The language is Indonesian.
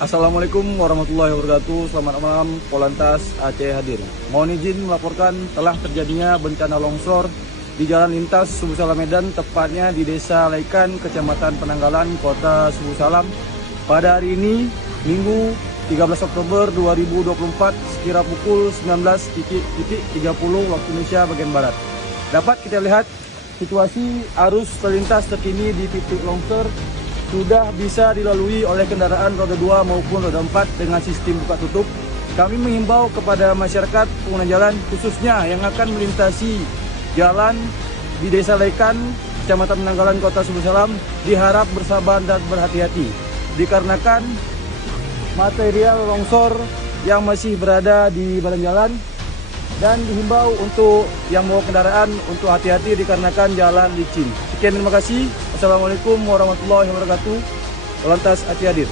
Assalamualaikum warahmatullahi wabarakatuh. Selamat malam, Polantas Aceh hadir. Mohon izin melaporkan telah terjadinya bencana longsor di Jalan Lintas Subuh Salam Medan, tepatnya di Desa Laikan, Kecamatan Penanggalan, Kota Subuh Salam. Pada hari ini, Minggu 13 Oktober 2024, sekira pukul 19.30 waktu Indonesia bagian Barat. Dapat kita lihat situasi arus lalu lintas terkini di titik longsor sudah bisa dilalui oleh kendaraan roda 2 maupun roda 4 dengan sistem buka tutup. Kami mengimbau kepada masyarakat pengguna jalan khususnya yang akan melintasi jalan di Desa Laikan, Kecamatan Penanggalan, Kota Subuh Salam, diharap bersabar dan berhati-hati dikarenakan material longsor yang masih berada di badan jalan, dan dihimbau untuk yang membawa kendaraan untuk hati-hati dikarenakan jalan licin. Sekian, terima kasih. Assalamualaikum warahmatullahi wabarakatuh. Polantas Aceh hadir.